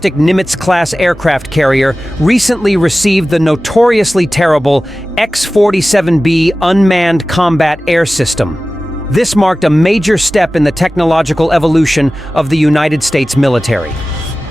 majestic Nimitz-class aircraft carrier recently received the notoriously terrible X-47B Unmanned Combat Air System. This marked a major step in the technological evolution of the United States military.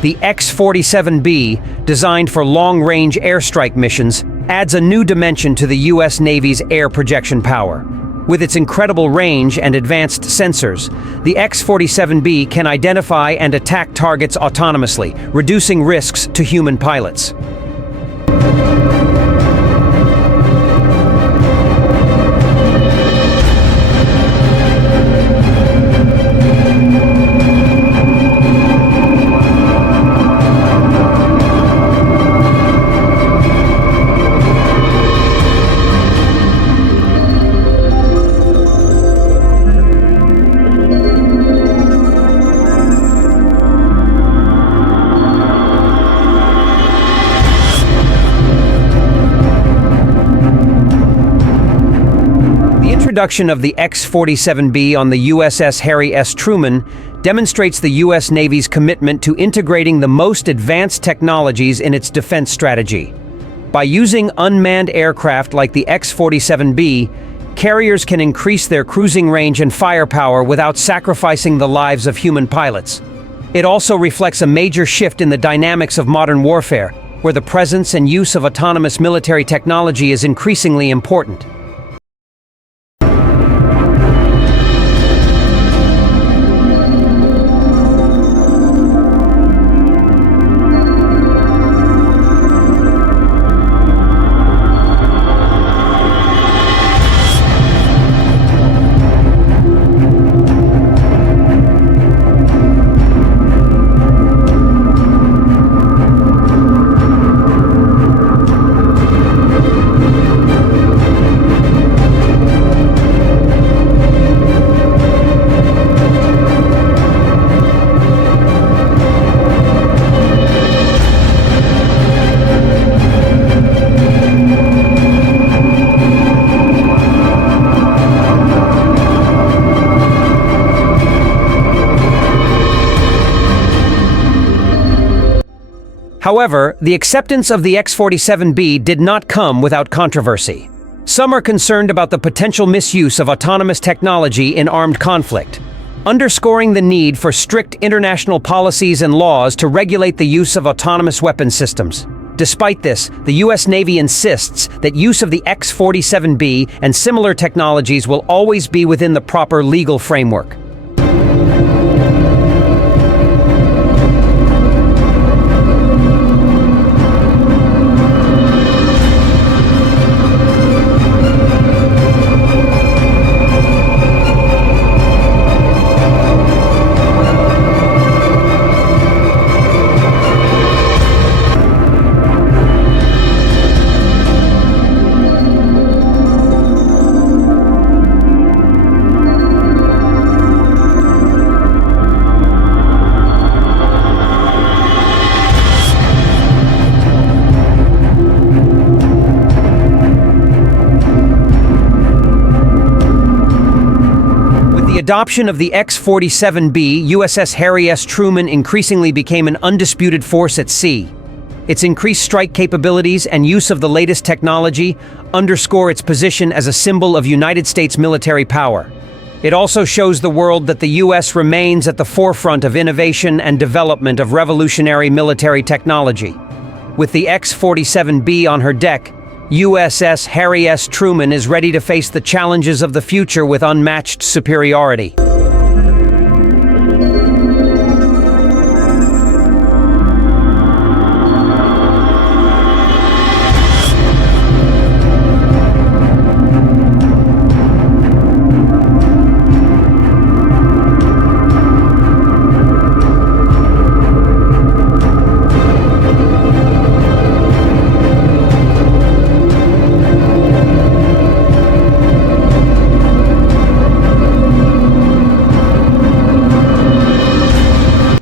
The X-47B, designed for long-range airstrike missions, adds a new dimension to the U.S. Navy's air projection power. With its incredible range and advanced sensors, the X-47B can identify and attack targets autonomously, reducing risks to human pilots. The introduction of the X-47B on the USS Harry S. Truman demonstrates the U.S. Navy's commitment to integrating the most advanced technologies in its defense strategy. By using unmanned aircraft like the X-47B, carriers can increase their cruising range and firepower without sacrificing the lives of human pilots. It also reflects a major shift in the dynamics of modern warfare, where the presence and use of autonomous military technology is increasingly important. However, the acceptance of the X-47B did not come without controversy. Some are concerned about the potential misuse of autonomous technology in armed conflict, underscoring the need for strict international policies and laws to regulate the use of autonomous weapon systems. Despite this, the U.S. Navy insists that use of the X-47B and similar technologies will always be within the proper legal framework. The adoption of the X-47B, USS Harry S. Truman increasingly became an undisputed force at sea. Its increased strike capabilities and use of the latest technology underscore its position as a symbol of United States military power. It also shows the world that the U.S. remains at the forefront of innovation and development of revolutionary military technology. With the X-47B on her deck, USS Harry S. Truman is ready to face the challenges of the future with unmatched superiority.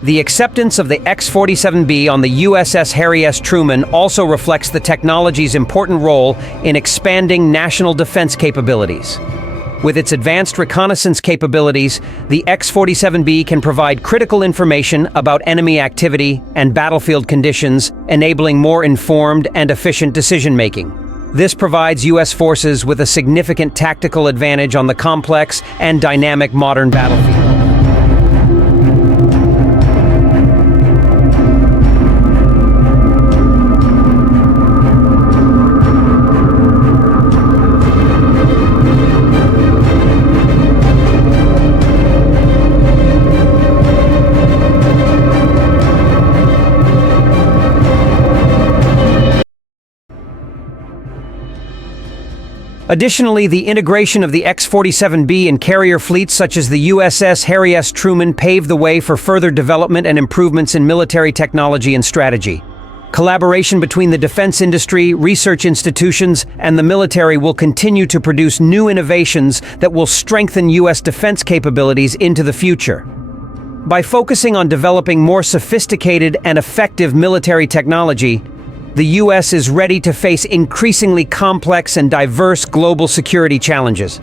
The acceptance of the X-47B on the USS Harry S. Truman also reflects the technology's important role in expanding national defense capabilities. With its advanced reconnaissance capabilities, the X-47B can provide critical information about enemy activity and battlefield conditions, enabling more informed and efficient decision-making. This provides U.S. forces with a significant tactical advantage on the complex and dynamic modern battlefield. Additionally, the integration of the X-47B in carrier fleets such as the USS Harry S. Truman paved the way for further development and improvements in military technology and strategy. Collaboration between the defense industry, research institutions, and the military will continue to produce new innovations that will strengthen U.S. defense capabilities into the future. By focusing on developing more sophisticated and effective military technology, the U.S. is ready to face increasingly complex and diverse global security challenges.